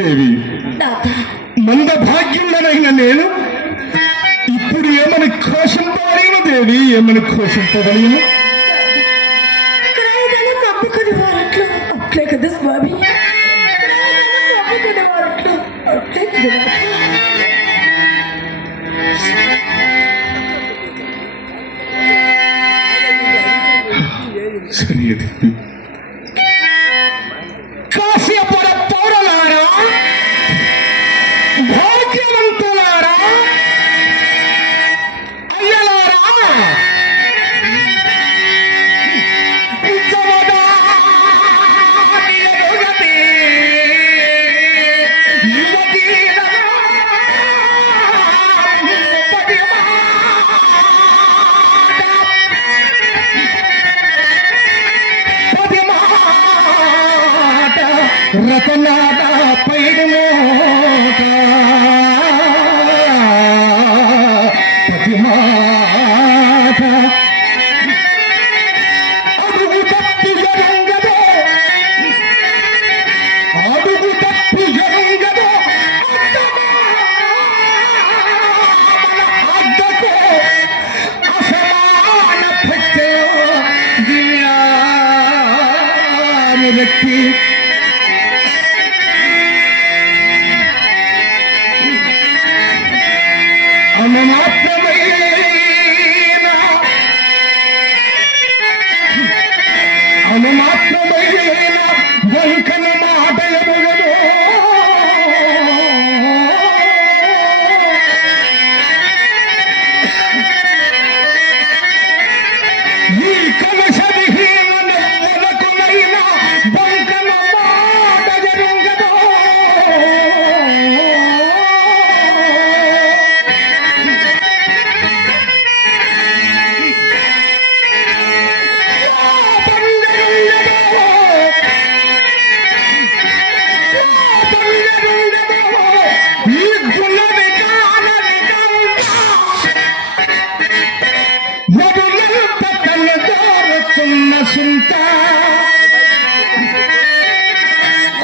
దేవి, మందభాగ్యుడనైన నేను ఇప్పుడు ఏమని ఘోషింపవలేను దేవి, ఏమని ఘోషింపవలేను? నమ్ముకునే వారట్లు అట్లే కదా స్వామి, నమ్ముకునే వారట్లు అట్లే కదా. సరే కాశ్యపుర పౌరులారా, భాగ్యవంతులారా, అయ్యలారా, రతనాడ పైడు మోట పతి మాట అడుగు తప్పు జరంగదో, అడుగు తప్పు జరంగదో, అడ్డకు అసమాన భక్తయో దివ్యాని వ్యక్తి మాత్రమైన వంకన మాట ఎదుగదు. ఈ కలశవిహీన నెవ్వలకునైన వంకన మాట ఎదుగదు.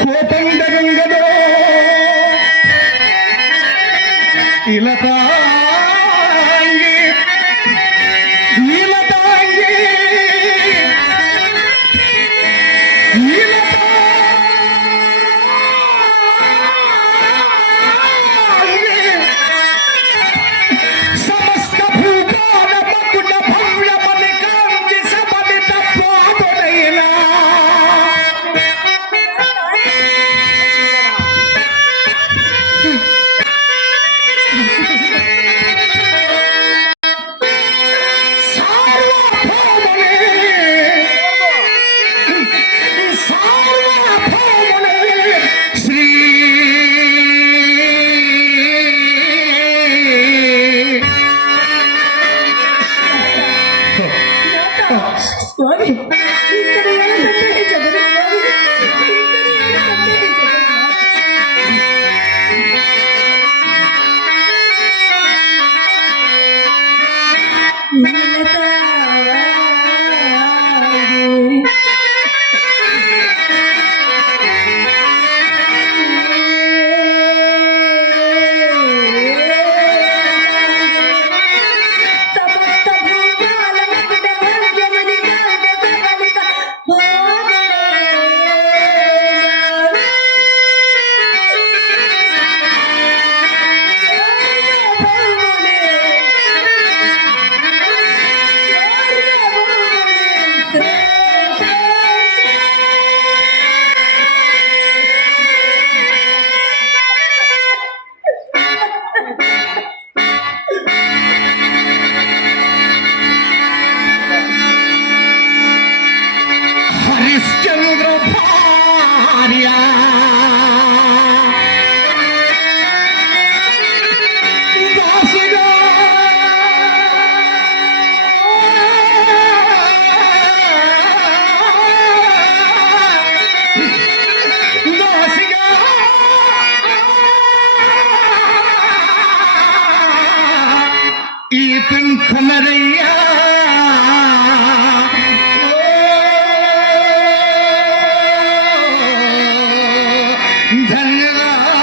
కోపండరంగదో ఇలతాంగి ఇలతాంగి సమస్త భూపాల మకుట భవ్యమని కాంతి సమలిత పాదులైనా స్వామి ఇక్కడ ఎలా సందేహించదు స్వామి, హరిశ్చంద్ర భార్య దాసుగా దాసిగా ఈ పెంకనరయ్యా ధన్యవాద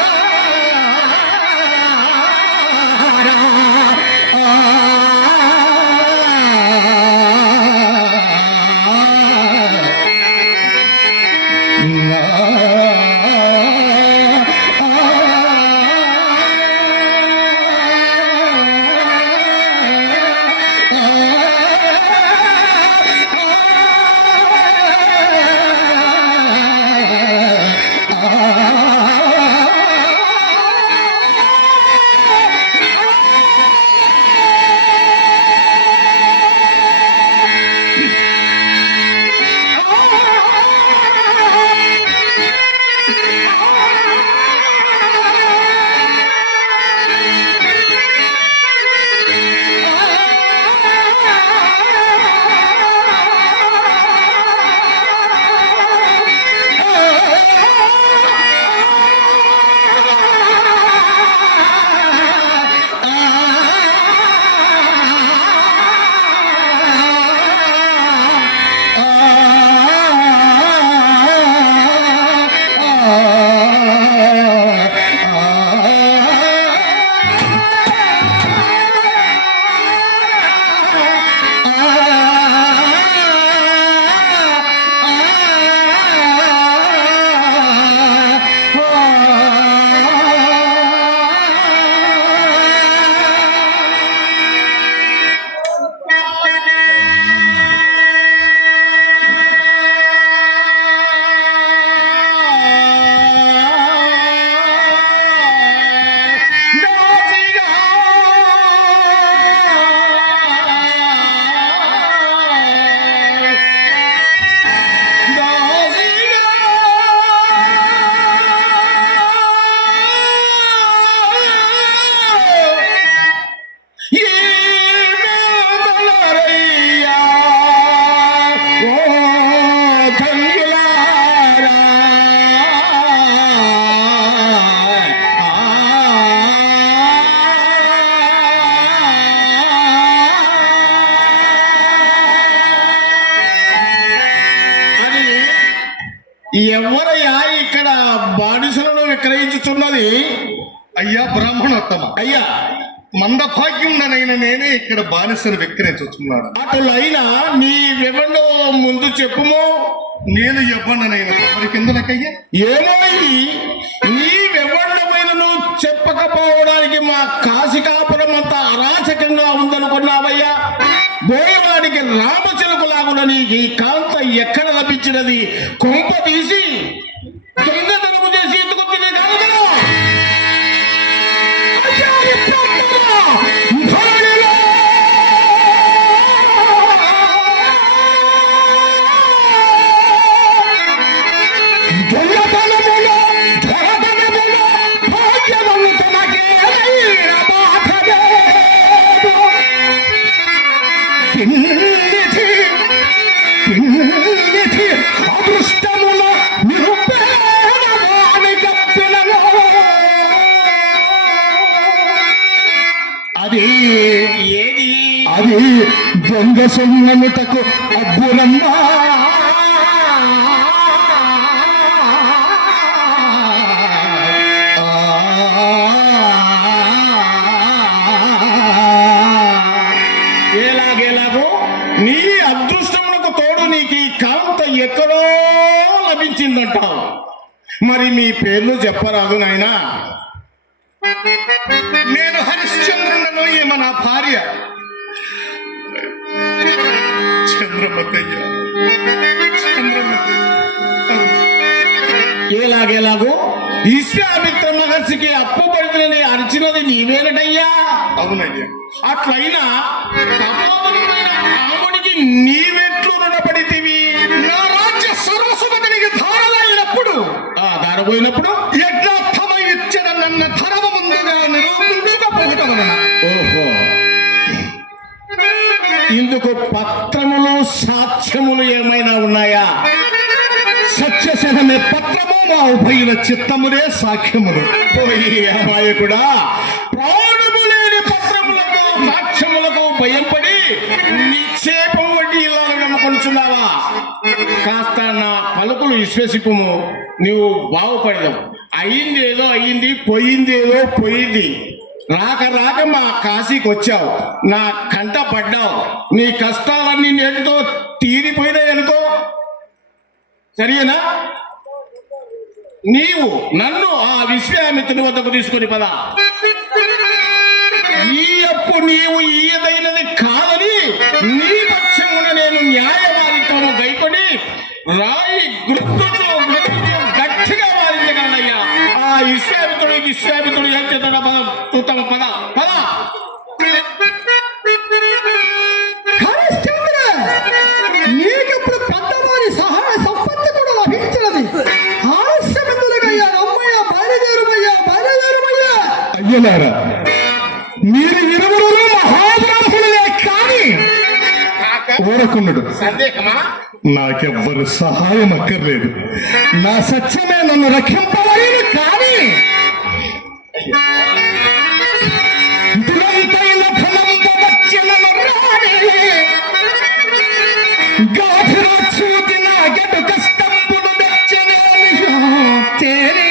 ఎవరయ్యా ఇక్కడ బానిసలను విక్రయించుతున్నది? అయ్యా బ్రాహ్మణోత్తమ, అయ్యా మందభాగ్యుండనైన నేనే ఇక్కడ బానిసను విక్రయించుతున్నాను. అటులైనా నీ వివరణ ముందు చెప్పుము. నేను ఇవ్వననైన ఎవరి కిందనకయ్యా? ఏమైంది? నీ వివరణమైనను చెప్పకపోవడానికి మా కాశికాపురం అంతా అరాచకంగా ఉందనుకున్నావయ్యా. బోయవాడికి రామచిలుకలాగున నీకు ఈ కాంత ఎక్కడ లభించినది? కొంప తీసి దొంగతనము చేసి ఎత్తుకొచ్చింది కాదు కదా? అదృష్టముల నిరుపేదవాని గప్పిలలో అది ఏది? అది దొంగ సొమ్మనుటకు అబ్బురమ్మా. ఎలాగెలాగో నీ అదృష్టమునకు తోడు నీకు ఈ కాంత ఎక్కడో లభించిందంటావు. మరి మీ పేర్లు చెప్పరాదు నాయనా. నేను హరిశ్చంద్రుడను, ఈమె నా భార్య చంద్రమతయ్య. ఎలాగెలాగో విశ్వామిత్ర మహర్షికి అప్పు పడుతుందని అరిచినది నీవేనటయ్యా. అవునయ్యా. అట్లయినా తపోవనుడైన రాముడికి నీవెట్లు రుణపడితివి? నా రాజ్య సర్వసుమతినికి ధారలైనప్పుడు దారపోయినప్పుడు యజ్ఞార్థమ ఇచ్చిన నన్న ధరమ ముందుగా నిరూపించకపోవటం వలన ఓహో, ఇందుకు పత్రములు సాక్ష్యములు ఏమైనా ఉన్నాయా? సత్యశనమే పత్రము, మా ఉభయుల చిత్తములే సాక్ష్యములు. పోయి అమాయకుడా, ప్రాణము లేని పత్రములకు సాక్ష్యములకు భయంపడి నిక్షేపం వడ్డీ ఇల్లాలని నమ్ముకొనుచున్నావా? కాస్త నా పలుకులు విశ్వసిపుము, నీవు బాగుపడదావు. అయిందేదో అయ్యింది, పోయిందేదో పోయింది. రాక రాక మా కాశీకి వచ్చావు, నా కంట పడ్డావు. నీ కష్టాలన్నీ నేటితో తీరిపోయినాయి అనుకో, సరేనా? నీవు నన్ను ఆ విశ్వామిత్రుని వద్దకు తీసుకొని పద. ఈ అప్పు నీవు ఈయదైనది కాదని నీ పక్షమున నేను న్యాయవాదిత్వము గైకొని రాయి గుర్తుతో గట్టిగా వాదించగలనయ్యా. ఆ విశ్వామిత్రుడు ఏం చేస్తాడు? చూద్దాం, పద పద. నీకిప్పుడు పెద్దవారి సహాయ సంపత్తి కూడా లభించినది. ఆలస్యమెందులకయ్యా, రమ్మయ్యా, బయలుదేరుమయ్యా. అయ్యలారా, మీరు ఇరువురు మహాద్రాసులే కానీ ఊరకున్నాడు. సందేహమా? నాకెవ్వరు సహాయం అక్కర్లేదు. నా సత్యమే నన్ను రక్షింపవలేను. కానీ దురంతైన ఫలంబ వచ్చిన నర్రాణి, గాధిరాక్షూతిన గటు కష్టంబులు దచ్చనేమిషో తేరీ.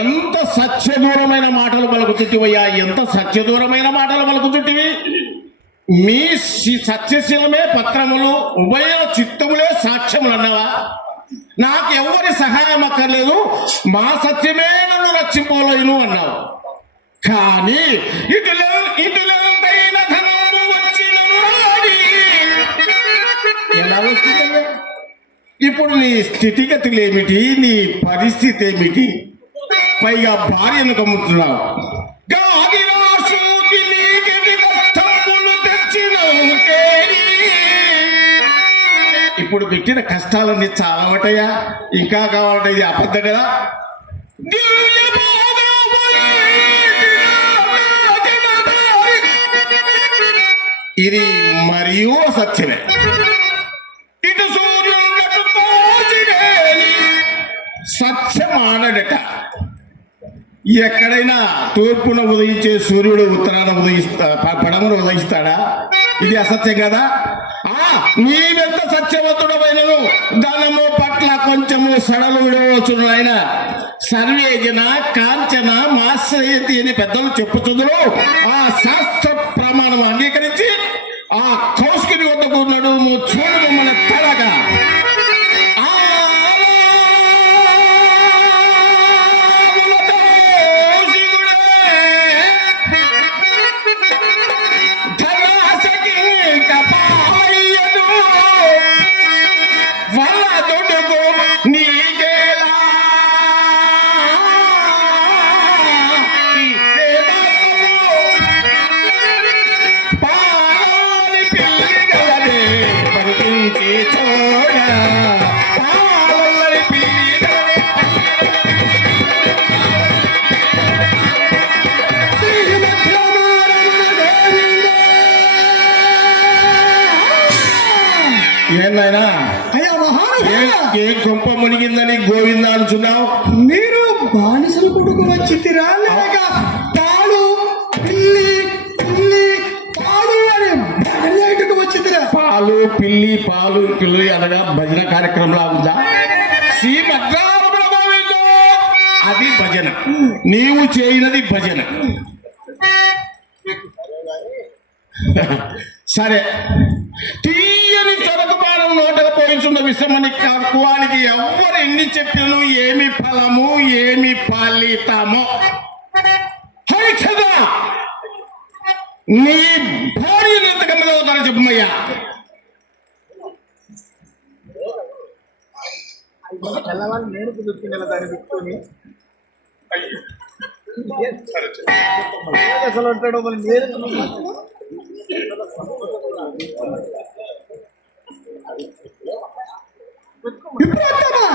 ఎంత సత్యదూరమైన మాటలు పలుకుతుంటివయ్యా, ఎంత సత్యదూరమైన మాటలు పలుకుతుంటివి. మీ సత్యశీలమే పత్రములు ఉభయ చిత్తములే సాక్ష్యములు అన్నవా? నాకు ఎవరి సహాయం అక్కర్లేదు, మా సత్యమే నన్ను రక్షింపలేను అన్నావు. కానీ ఇటులైన ధనము వచ్చినను రాడి. ఎలా వస్తుందయ్యా? ఇప్పుడు నీ స్థితిగతులు ఏమిటి, నీ పరిస్థితి ఏమిటి? పైగా భార్యను కమ్ముతున్నావు. ఇప్పుడు పెట్టిన కష్టాలన్నీ చాలవటయ్యా, ఇంకా కావాలంటే ఇది అబద్ధం కదా. ఇది మరియు సత్యమే. ఇటు సూర్యుడు సత్యమానడట. ఎక్కడైనా తూర్పున ఉదయించే సూర్యుడు ఉత్తరాన పడమను ఉదయిస్తాడా? ఇది అసత్యం కదా. నీవెంత సత్యవంతుడమైనను ధనము పట్ల కొంచెము సడలు విడవచ్చును. ఆయన సర్వేజన కాంచన మాశ్రయతి అని పెద్దలు చెప్పుతుందరు. ఆ శాస్త్ర ప్రమాణం అంగీకరించి ఆ కౌశికుని వద్దకు నడుము చూడు మమ్మల్ని తడగా. ఏందైనా అయ్యా మహానుభావ, ఏ కొంప మునిగిందని గోవింద అంటున్నావు? మీరు బానిసల కొడుకు వచ్చి తిరాలేక తాళు పిల్లి పిల్లి తాళు అని బయటకు వచ్చి తిరా. పాలు పిల్లి పాలు పిల్లి అనగా భజన కార్యక్రమంలా ఉందా? శ్రీమద్రామణ గోవిందో అది భజన, నీవు చేయనది భజన. సరే, తీయని చొరకబారం నోటకు పోయించున్న విషమని కక్కువానికి ఎవరు ఎన్ని చెప్పినను ఏమి ఫలము ఏమి ఫలితము? హరిచదా, నీ భార్యను ఎంత గమ్మదవుతారో చెప్పమయ్యా. అసలు అంటాడు మరి నేను విప్రోత్తమా,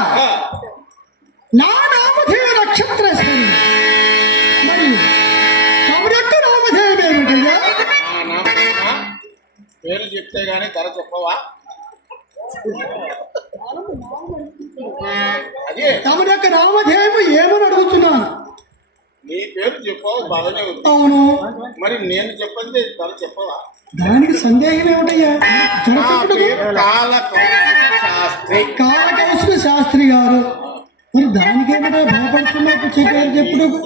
నా నామధేయ నక్షత్రేశ్వరి, మరి తమ యొక్క నామధేయం ఏమిటయ్యా? పేరు చెప్తే గానీ ధర చెప్పవా? అదే తమ యొక్క నామధేయం ఏమని అడుగుతున్నాను. నీ పేరు చెప్పవు బాగానే ఉంది. అవును, మరి నేను చెప్పండి ధర చెప్పవా? దానికి సందేహం ఏమిటయ్యా? ధర చెప్పుటకు శాస్త్రి కాలకౌశిక శాస్త్రి గారు, మరి దానికేమిటో భయపడుతున్నట్టు చెప్పారు చెప్పుటకు.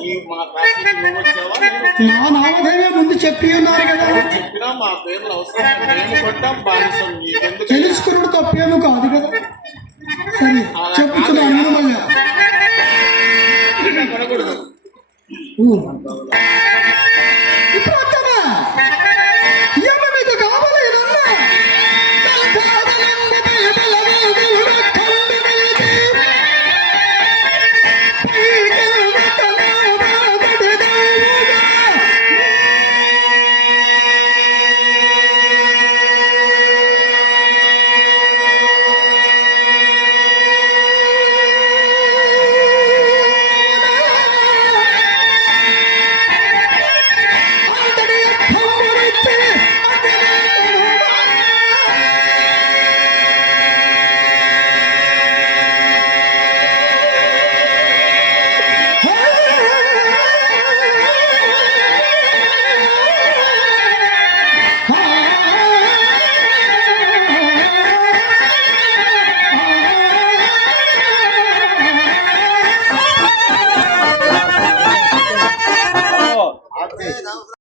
నా నామధేయం ముందు చెప్పి ఉన్నారు కదా. చెప్పినా మా పేర్లు అవసరం, మేము కొట్టాం బానిసం, నీకెందుకు? తెలుసుకున్నాడు తప్పేమో కాదు కదా. సరే చెప్పుతున్నాను మళ్ళీ. పడకూడదు. ఇప్పుడు